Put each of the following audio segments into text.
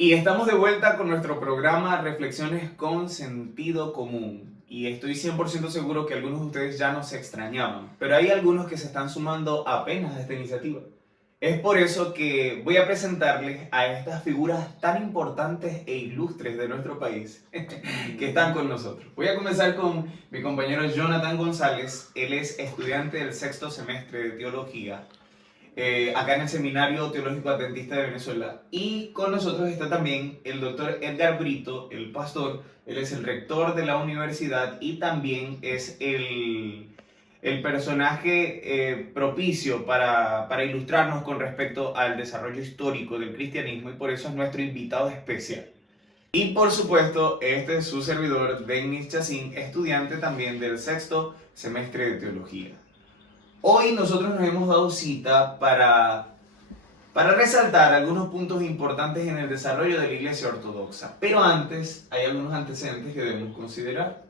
Y estamos de vuelta con nuestro programa Reflexiones con Sentido Común. Y estoy 100% seguro que algunos de ustedes ya nos extrañaban, pero hay algunos que se están sumando apenas a esta iniciativa. Es por eso que voy a presentarles a estas figuras tan importantes e ilustres de nuestro país que están con nosotros. Voy a comenzar con mi compañero Jonathan González. Él es estudiante del sexto semestre de teología acá en el Seminario Teológico Adventista de Venezuela. Y con nosotros está también el doctor Edgar Brito, el pastor. Él es el rector de la universidad y también es el personaje propicio para ilustrarnos con respecto al desarrollo histórico del cristianismo, y por eso es nuestro invitado especial. Y por supuesto, este es su servidor, Denis Chacín, estudiante también del sexto semestre de teología. Hoy nosotros nos hemos dado cita para resaltar algunos puntos importantes en el desarrollo de la Iglesia Ortodoxa. Pero antes, hay algunos antecedentes que debemos considerar.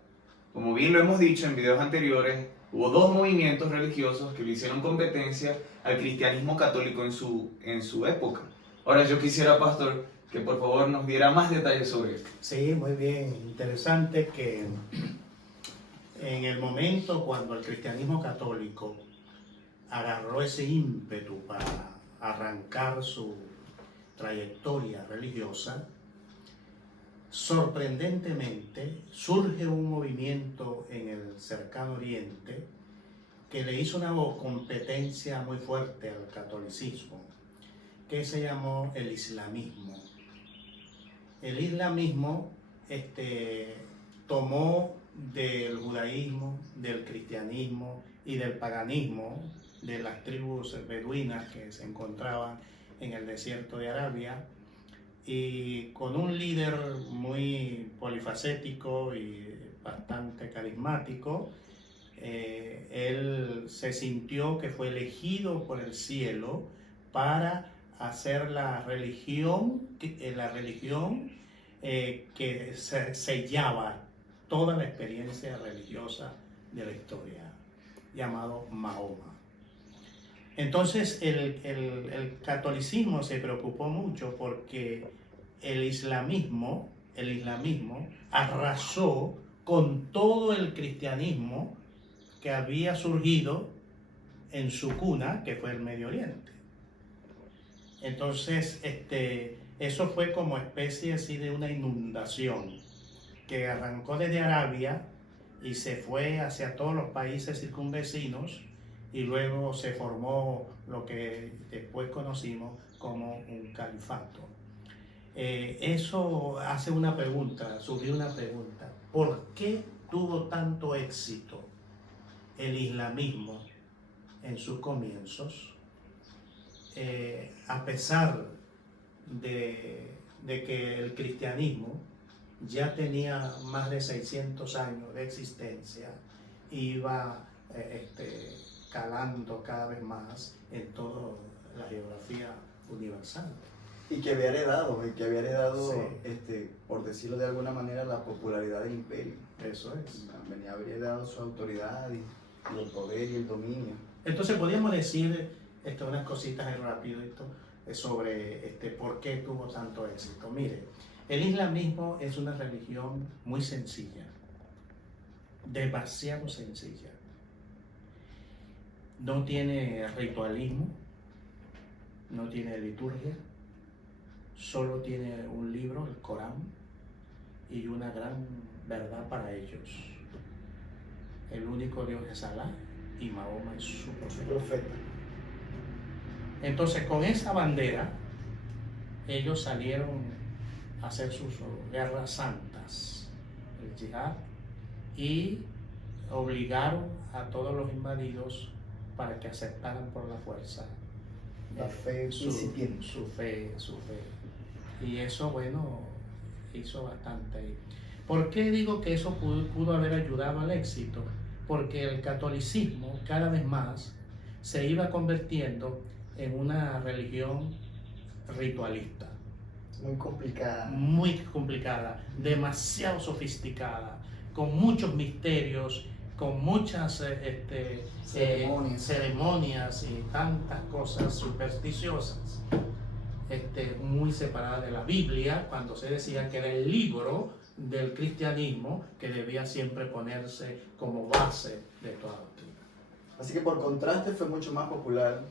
Como bien lo hemos dicho en videos anteriores, hubo dos movimientos religiosos que le hicieron competencia al cristianismo católico en su época. Ahora yo quisiera, pastor, que por favor nos diera más detalles sobre esto. Sí, muy bien. Interesante que en el momento cuando el cristianismo católico agarró ese ímpetu para arrancar su trayectoria religiosa, sorprendentemente surge un movimiento en el cercano oriente que le hizo una competencia muy fuerte al catolicismo, que se llamó el islamismo. El islamismo tomó del judaísmo, del cristianismo y del paganismo de las tribus beduinas que se encontraban en el desierto de Arabia, y con un líder muy polifacético y bastante carismático, él se sintió que fue elegido por el cielo para hacer la religión que sellaba toda la experiencia religiosa de la historia, llamado Mahoma. Entonces el catolicismo se preocupó mucho porque el islamismo arrasó con todo el cristianismo que había surgido en su cuna, que fue el Medio Oriente. Entonces eso fue como especie así de una inundación que arrancó desde Arabia y se fue hacia todos los países circunvecinos, y luego se formó lo que después conocimos como un califato. Eso hace una pregunta, surgió una pregunta: ¿por qué tuvo tanto éxito el islamismo en sus comienzos, a pesar de que el cristianismo ya tenía más de 600 años de existencia, iba calando cada vez más en toda la geografía universal? Y que había heredado, Sí. por decirlo de alguna manera, la popularidad del imperio. Eso es. Había heredado su autoridad y el poder y el dominio. Entonces podríamos decir unas cositas rápido sobre por qué tuvo tanto éxito. Mire, el islamismo es una religión muy sencilla, demasiado sencilla. No tiene ritualismo, no tiene liturgia, solo tiene un libro, el Corán, y una gran verdad para ellos: el único Dios es Alá y Mahoma es su profeta. Entonces, con esa bandera ellos salieron a hacer sus guerras santas, el yihad, y obligaron a todos los invadidos para que aceptaran por la fuerza La fe incipiente. su fe. Y eso, bueno, hizo bastante. ¿Por qué digo que eso pudo haber ayudado al éxito? Porque el catolicismo cada vez más se iba convirtiendo en una religión ritualista. Muy complicada, demasiado sofisticada, con muchos misterios, con muchas ceremonias y tantas cosas supersticiosas. muy separada de la Biblia, cuando se decía que era el libro del cristianismo que debía siempre ponerse como base de toda doctrina. Así que por contraste fue mucho más popular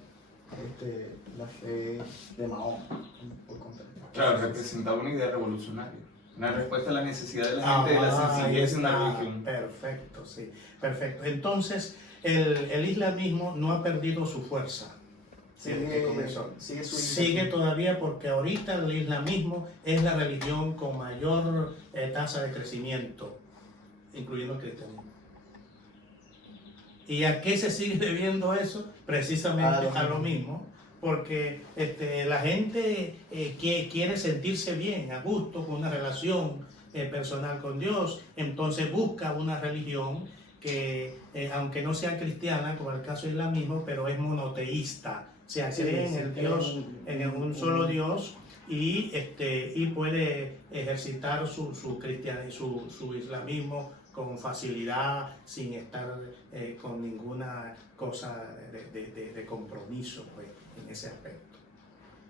la fe de Mahoma. Por contraste. Claro, representaba una idea revolucionaria. Una respuesta a la necesidad de la gente de la sencillez de una religión. Perfecto, sí, perfecto. Entonces, el islamismo no ha perdido su fuerza. Que comenzó. Sigue todavía, porque ahorita el islamismo es la religión con mayor tasa de crecimiento, incluyendo el cristianismo. ¿Y a qué se sigue debiendo eso? Precisamente a lo mismo, porque la gente quiere sentirse bien, a gusto, con una relación personal con Dios, entonces busca una religión que, aunque no sea cristiana, como el caso del islamismo, pero es monoteísta. O sea, cree en el Dios, en un solo Dios, y puede ejercitar su cristianismo, su islamismo con facilidad, sin estar con ninguna cosa de compromiso, pues, en ese aspecto.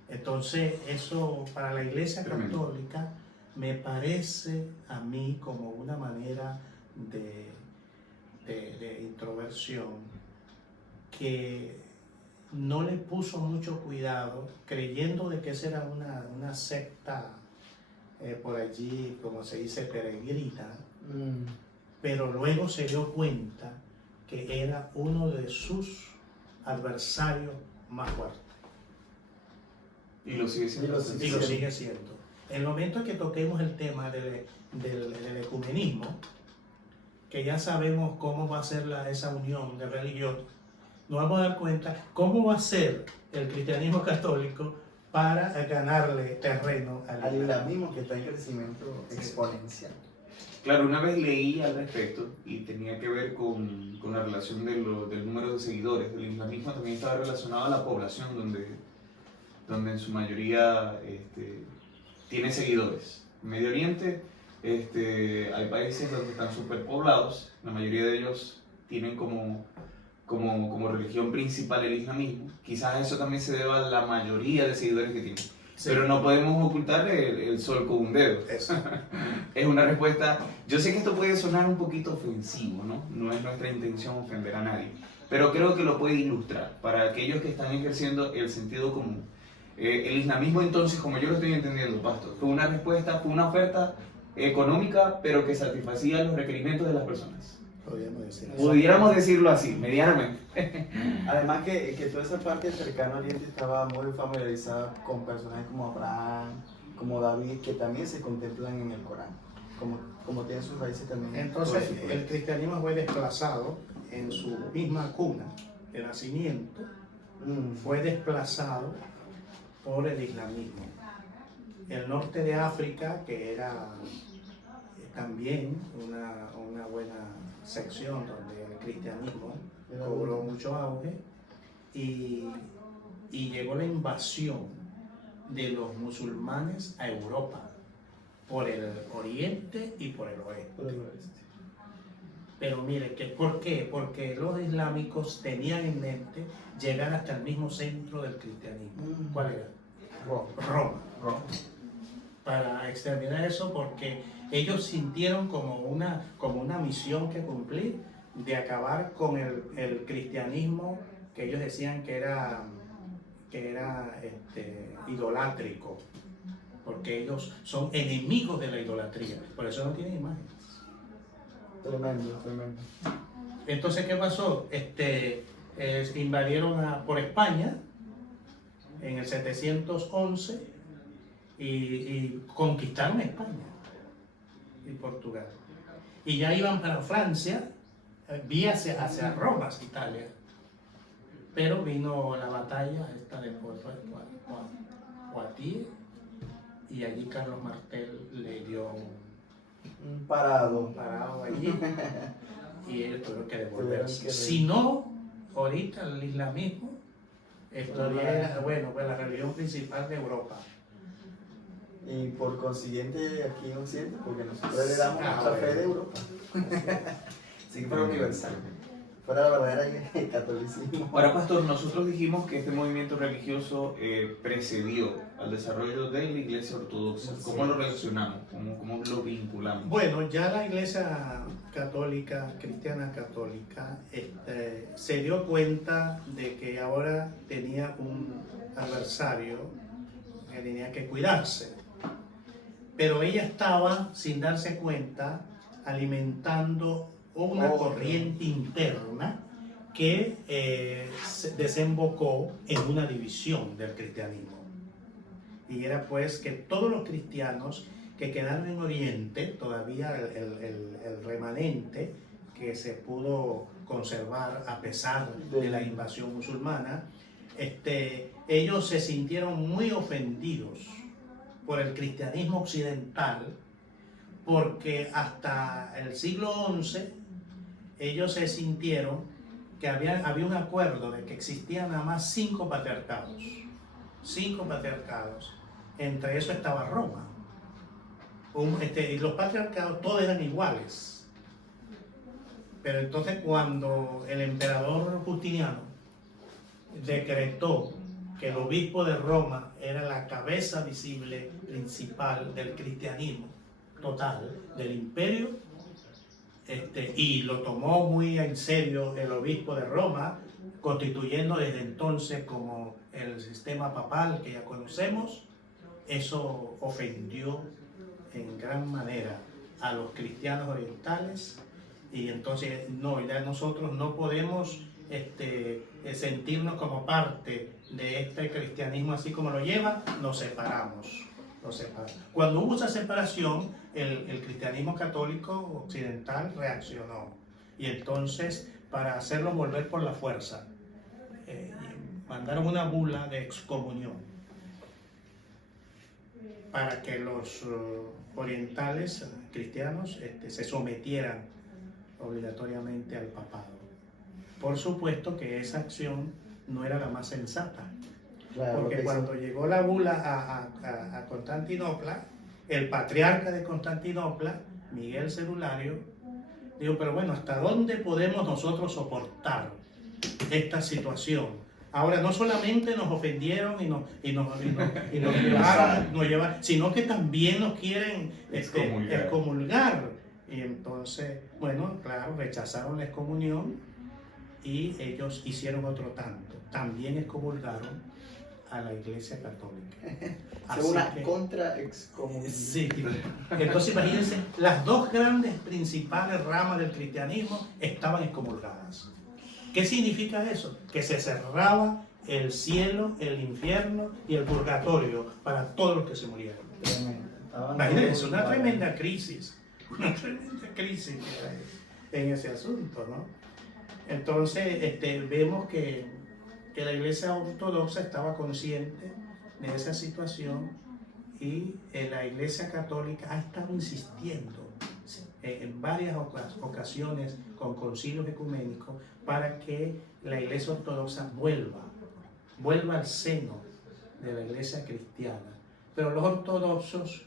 Entonces, eso para la Iglesia Católica me parece a mí como una manera de introversión que no le puso mucho cuidado, creyendo de que esa era una secta por allí, como se dice, peregrina, pero luego se dio cuenta que era uno de sus adversarios más fuertes. Y lo sigue siendo. Y lo sigue siendo. En el momento que toquemos el tema del ecumenismo, que ya sabemos cómo va a ser esa unión de religión, nos vamos a dar cuenta cómo va a ser el cristianismo católico para ganarle terreno al islamismo, que está en crecimiento exponencial. Claro, una vez leí al respecto y tenía que ver con la relación del número de seguidores. El islamismo también estaba relacionado a la población, donde en su mayoría tiene seguidores. En Medio Oriente hay países donde están superpoblados, la mayoría de ellos tienen como religión principal el islamismo. Quizás eso también se deba a la mayoría de seguidores que tienen. Sí. Pero no podemos ocultar el sol con un dedo. Es una respuesta. Yo sé que esto puede sonar un poquito ofensivo, ¿no? No es nuestra intención ofender a nadie. Pero creo que lo puede ilustrar para aquellos que están ejerciendo el sentido común. El islamismo, entonces, como yo lo estoy entendiendo, Pastor, fue una respuesta, fue una oferta económica, pero que satisfacía los requerimientos de las personas. Pudiéramos decirlo así, medianamente. Además que toda esa parte cercana al Oriente estaba muy familiarizada con personajes como Abraham, como David, que también se contemplan en el Corán, como tienen sus raíces también. Entonces el cristianismo fue desplazado en su misma cuna de nacimiento, fue desplazado por el islamismo. El norte de África, que era también una buena sección donde el cristianismo cobró mucho auge, y llegó la invasión de los musulmanes a Europa por el oriente y por el oeste. Pero mire, ¿por qué? Porque los islámicos tenían en mente llegar hasta el mismo centro del cristianismo. ¿Cuál era? Roma. Para exterminar eso, porque ellos sintieron como una misión que cumplir, de acabar con el cristianismo que ellos decían que era idolátrico, porque ellos son enemigos de la idolatría, por eso no tienen imágenes. Tremendo. Entonces, ¿qué pasó? Invadieron por España en el 711 y conquistaron España y Portugal. Y ya iban para Francia, vía hacia Roma, Italia. Pero vino la batalla esta de Poitiers, y allí Carlos Martel le dio un parado allí, y ellos tuvieron que devolverse. Si no, ahorita el islamismo estaría, pues la religión principal de Europa. Y por consiguiente aquí en Occidente, porque nosotros heredamos nuestra fe de Europa. Así que fue universal. fuera la verdadera catolicismo. Ahora, pastor, nosotros dijimos que este movimiento religioso precedió al desarrollo de la Iglesia Ortodoxa. ¿Cómo lo relacionamos? ¿Cómo lo vinculamos? Bueno, ya la Iglesia católica, cristiana católica, se dio cuenta de que ahora tenía un adversario que tenía que cuidarse. Pero ella estaba, sin darse cuenta, alimentando una corriente interna que desembocó en una división del cristianismo. Y era pues que todos los cristianos que quedaron en Oriente, todavía el remanente que se pudo conservar a pesar de la invasión musulmana, ellos se sintieron muy ofendidos por el cristianismo occidental, porque hasta el siglo XI ellos se sintieron que había un acuerdo de que existían nada más 5 patriarcados. 5 patriarcados. Entre eso estaba Roma. Y los patriarcados todos eran iguales. Pero entonces cuando el emperador Justiniano decretó que el obispo de Roma era la cabeza visible principal del cristianismo total, del imperio, y lo tomó muy en serio el obispo de Roma, constituyendo desde entonces como el sistema papal que ya conocemos. Eso ofendió en gran manera a los cristianos orientales, y entonces no, ya nosotros no podemos sentirnos como parte de este cristianismo así como lo lleva. Nos separamos. Cuando hubo esa separación, el cristianismo católico occidental reaccionó, y entonces para hacerlo volver por la fuerza mandaron una bula de excomunión para que los orientales cristianos se sometieran obligatoriamente al papado. Por supuesto que esa acción no era la más sensata, Claro, porque cuando llegó la bula a Constantinopla, el patriarca de Constantinopla, Miguel Celulario, dijo: pero bueno, ¿hasta dónde podemos nosotros soportar esta situación? Ahora no solamente nos ofendieron y nos llevaron, sino que también nos quieren excomulgar. Y entonces, bueno, claro, rechazaron la excomunión y ellos hicieron otro tanto. También excomulgaron a la Iglesia Católica. Es una contra-excomunión. Sí. Entonces imagínense, las dos grandes principales ramas del cristianismo estaban excomulgadas. ¿Qué significa eso? Que se cerraba el cielo, el infierno y el purgatorio para todos los que se murieron. Imagínense, una tremenda crisis que hay en ese asunto, ¿no? Entonces vemos que la Iglesia Ortodoxa estaba consciente de esa situación, y la Iglesia Católica ha estado insistiendo en varias ocasiones con concilios ecuménicos para que la Iglesia Ortodoxa vuelva al seno de la Iglesia cristiana. Pero los ortodoxos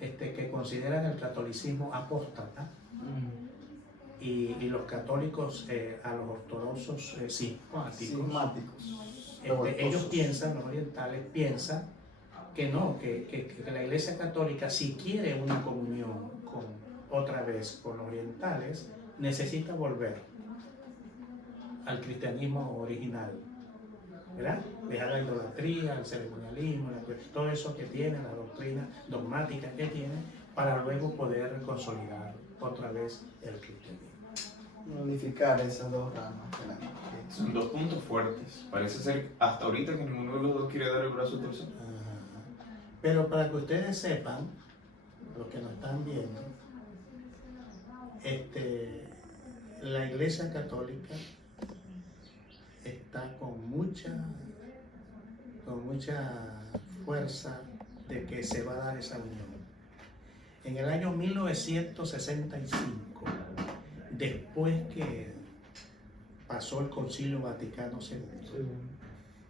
que consideran el catolicismo apóstata, y los católicos a los ortodoxos cismáticos. Ellos piensan, los orientales piensan que no, que la Iglesia Católica, si quiere una comunión otra vez con los orientales, necesita volver al cristianismo original, ¿verdad? Dejar la idolatría, el ceremonialismo, todo eso que tiene, la doctrina dogmática que tiene, para luego poder consolidar otra vez el cristianismo. Unificar esas dos ramas. Son dos puntos fuertes. Parece ser hasta ahorita que ninguno de los dos quiere dar el brazo a torcer. Pero para que ustedes sepan, los que nos están viendo, la Iglesia Católica está con mucha fuerza de que se va a dar esa unión. En el año 1965, después que pasó el Concilio Vaticano II,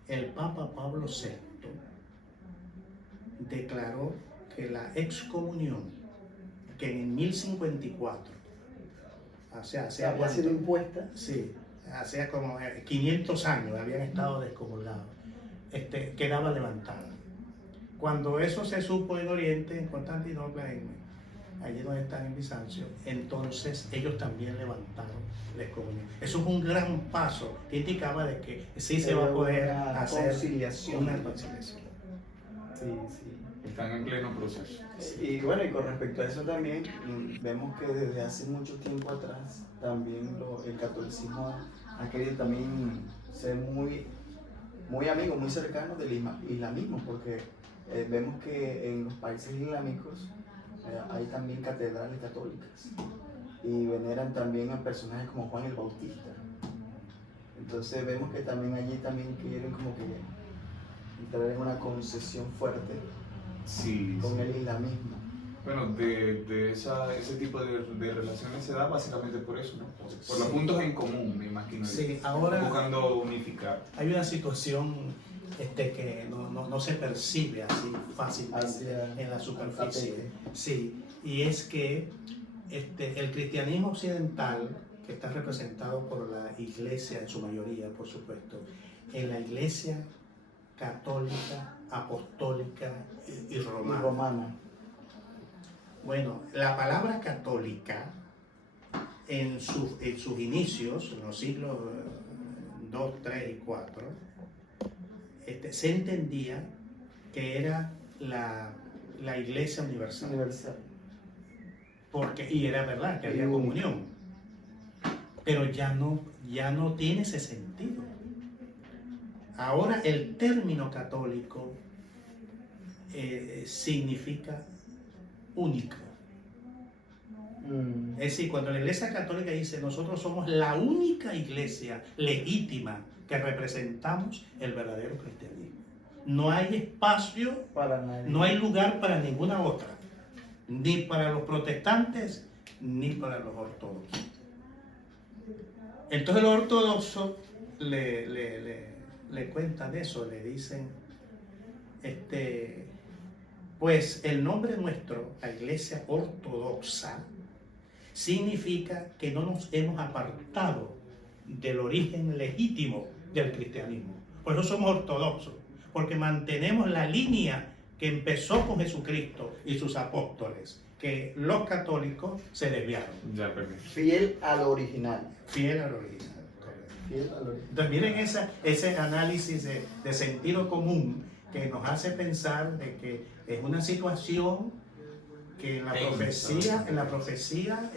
el Papa Pablo VI declaró que la excomunión, que en 1054, o sea, había sido impuesta. Sí, hacía como 500 años habían estado descomulgados, quedaba levantada. Cuando eso se supo en Oriente, en Constantinopla, allí donde están en Bizancio, entonces ellos también levantaron la excomunión. Eso es un gran paso que indicaba de que sí se va a poder hacer una conciliación. Sí, sí. Están en pleno proceso. Y bueno, y con respecto a eso también, vemos que desde hace mucho tiempo atrás también el catolicismo ha querido también ser muy, muy amigo, muy cercano del islamismo, porque vemos que en los países islámicos hay también catedrales católicas y veneran también a personajes como Juan el Bautista. Entonces vemos que también allí también quieren como que entrar en una concesión fuerte Sí, con sí. el islamismo. Bueno, ese tipo de relaciones se da básicamente por eso, ¿no? Por los Sí. puntos en común, me imagino. Sí, ahora Buscando unificar. hay una situación que no se percibe así fácilmente en la superficie. Sí, y es que el cristianismo occidental, que está representado por la iglesia en su mayoría, por supuesto, en la iglesia católica, apostólica y romana. Romana. Bueno, la palabra católica en sus inicios, en los siglos 2, 3 y 4, se entendía que era la iglesia universal. Y era verdad que había comunión, pero ya no tiene ese sentido. Ahora el término católico significa único. Es decir, cuando la Iglesia Católica dice nosotros somos la única iglesia legítima que representamos el verdadero cristianismo, no hay espacio Para nadie. no hay lugar para ninguna otra, ni para los protestantes ni para los ortodoxos. Entonces los ortodoxos le cuentan eso, le dicen pues el nombre nuestro, la Iglesia Ortodoxa, significa que no nos hemos apartado del origen legítimo del cristianismo. Por eso somos ortodoxos, porque mantenemos la línea que empezó con Jesucristo y sus apóstoles, que los católicos se desviaron. Ya, perfecto. Fiel al original. Fiel al original. Fiel al original. Entonces miren ese análisis de sentido común que nos hace pensar de que es una situación que en la profecía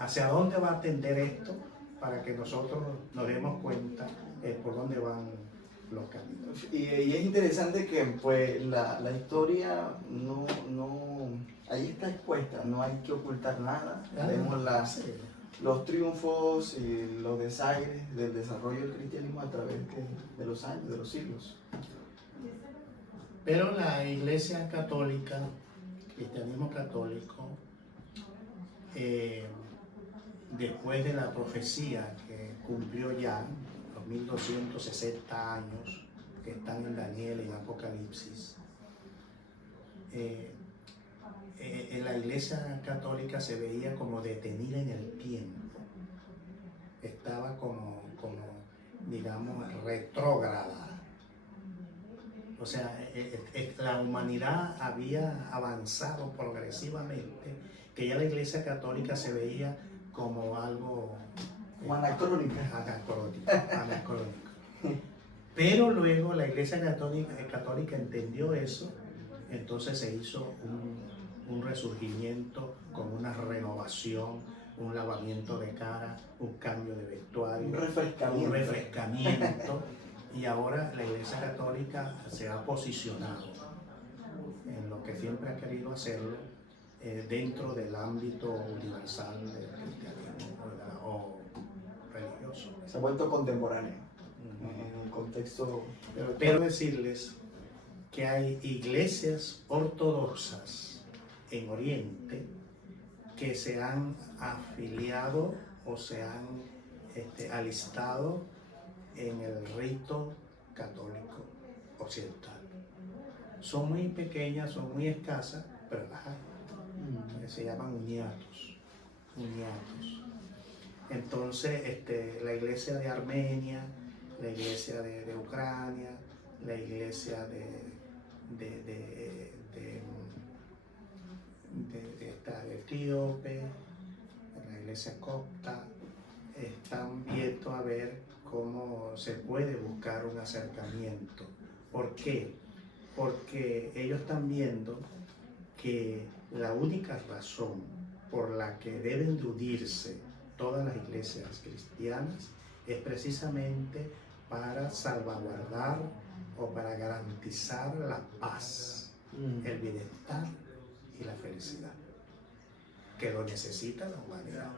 hacia dónde va a tender esto para que nosotros nos demos cuenta por dónde van los caminos. Y es interesante que pues la historia no ahí está expuesta, no hay que ocultar nada. Vemos los triunfos y los desaires del desarrollo del cristianismo a través de los años, de los siglos. Pero la Iglesia Católica, cristianismo católico, después de la profecía que cumplió ya los 1260 años que están en Daniel y en Apocalipsis, la Iglesia Católica se veía como detenida en el tiempo, estaba como digamos, retrógrada. O sea, la humanidad había avanzado progresivamente, que ya la Iglesia Católica se veía como algo Anacrónica. Anacrónico. Pero luego la Iglesia Católica entendió eso, entonces se hizo un resurgimiento con una renovación, un lavamiento de cara, un cambio de vestuario, un refrescamiento. Y ahora la Iglesia Católica se ha posicionado en lo que siempre ha querido hacerlo dentro del ámbito universal del cristianismo o religioso. Se ha vuelto contemporáneo en un contexto. Pero quiero decirles que hay iglesias ortodoxas en Oriente que se han afiliado o se han alistado en el rito católico occidental. Son muy pequeñas, son muy escasas, pero las hay. Se llaman uniatos. Entonces, la iglesia de Armenia, la iglesia de Ucrania, la iglesia de Etíope, la iglesia copta, están viendo a ver cómo se puede buscar un acercamiento. ¿Por qué? Porque ellos están viendo que la única razón por la que deben de unirse todas las iglesias cristianas es precisamente para salvaguardar o para garantizar la paz, el bienestar y la felicidad, que lo necesita la humanidad.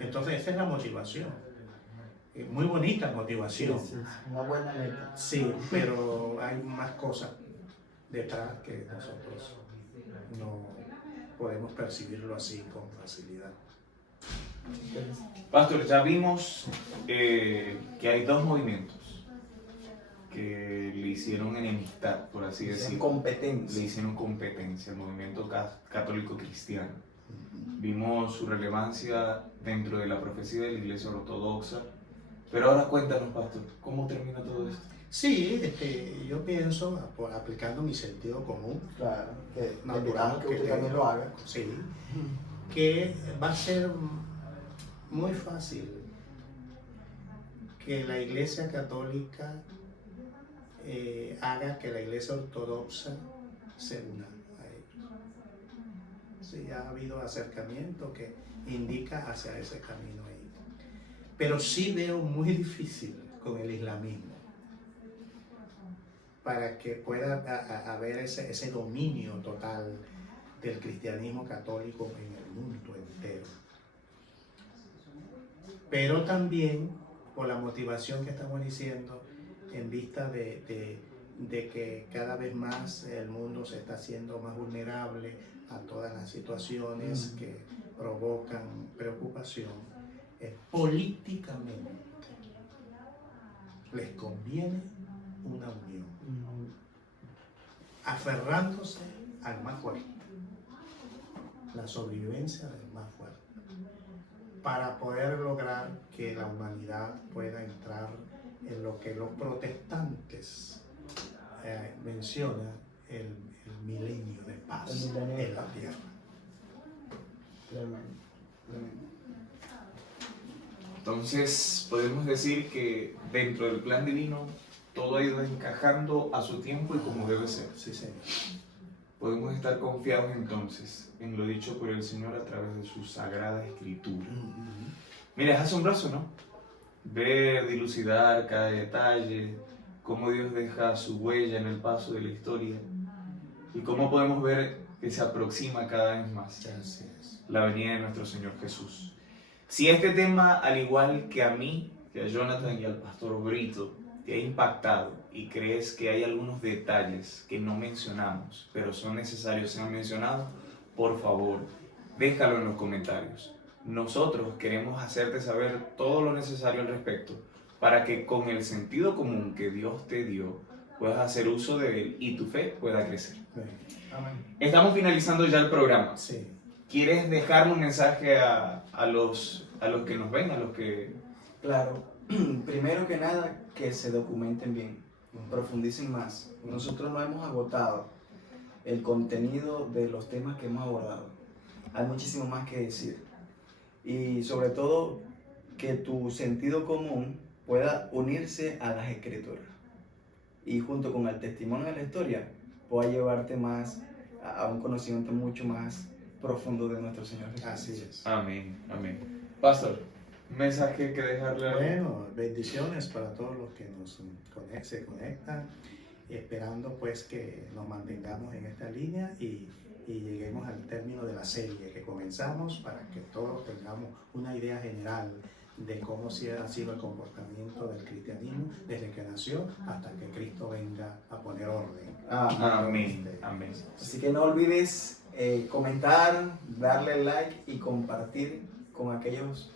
Entonces esa es la motivación, muy bonita motivación. Sí, una buena meta. Sí, pero hay más cosas detrás que nosotros no podemos percibirlo así con facilidad. Pastor, ya vimos que hay dos movimientos que le hicieron enemistad, por así decirlo. Competencia. Le hicieron competencia al movimiento católico cristiano. Vimos su relevancia dentro de la profecía de la Iglesia Ortodoxa. Pero ahora cuéntanos, Pastor, ¿cómo termina todo esto? Sí, yo pienso, aplicando mi sentido común, Claro, que natural, que usted también lo haga. sí, que va a ser muy fácil que la Iglesia Católica haga que la Iglesia Ortodoxa se una a ellos. Sí, ya ha habido acercamiento que indica hacia ese camino ahí. Pero sí veo muy difícil con el islamismo para que pueda haber ese dominio total del cristianismo católico en el mundo entero. Pero también por la motivación que estamos diciendo en vista de que cada vez más el mundo se está haciendo más vulnerable a todas las situaciones que provocan preocupación, políticamente les conviene una unión, aferrándose al más fuerte, la sobrevivencia del más fuerte, para poder lograr que la humanidad pueda entrar en lo que los protestantes mencionan el milenio de paz en la tierra. Entonces, podemos decir que dentro del plan divino todo ha ido encajando a su tiempo y como debe ser. Sí, señor. Podemos estar confiados entonces en lo dicho por el Señor a través de su sagrada escritura. Mira, es asombroso, ¿no? Ver, dilucidar cada detalle, cómo Dios deja su huella en el paso de la historia y cómo podemos ver que se aproxima cada vez más la venida de nuestro Señor Jesús. Si este tema, al igual que a mí, que a Jonathan y al pastor Brito, te ha impactado y crees que hay algunos detalles que no mencionamos, pero son necesarios ser mencionados, por favor, déjalo en los comentarios. Nosotros queremos hacerte saber todo lo necesario al respecto para que con el sentido común que Dios te dio puedas hacer uso de él y tu fe pueda crecer. Amén. Estamos finalizando ya el programa. Sí. ¿Quieres dejarle un mensaje a los que nos ven, a los que... Claro, primero que nada, que se documenten bien, profundicen más. Nosotros no hemos agotado el contenido de los temas que hemos abordado. Hay muchísimo más que decir. Y sobre todo, que tu sentido común pueda unirse a las escrituras. Y junto con el testimonio de la historia, pueda llevarte más a un conocimiento mucho más profundo de nuestro Señor Jesús. Así es. Amén, amén. Pastor, un mensaje que dejarle a... Bueno, bendiciones para todos los que se conectan, esperando pues que nos mantengamos en esta línea y lleguemos al término de la serie que comenzamos para que todos tengamos una idea general de cómo ha sido el comportamiento del cristianismo desde que nació hasta que Cristo venga a poner orden. Amén, amén. Así que no olvides comentar, darle like y compartir con aquellos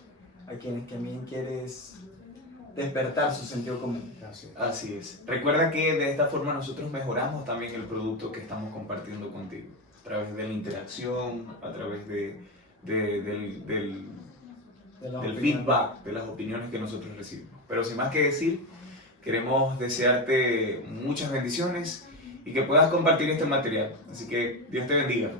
a quienes también quieres despertar su sentido común. Gracias. Así es. Recuerda que de esta forma nosotros mejoramos también el producto que estamos compartiendo contigo. A través de la interacción, a través del De las del opiniones. feedback, de las opiniones que nosotros recibimos. Pero sin más que decir, queremos desearte muchas bendiciones y que puedas compartir este material. Así que Dios te bendiga.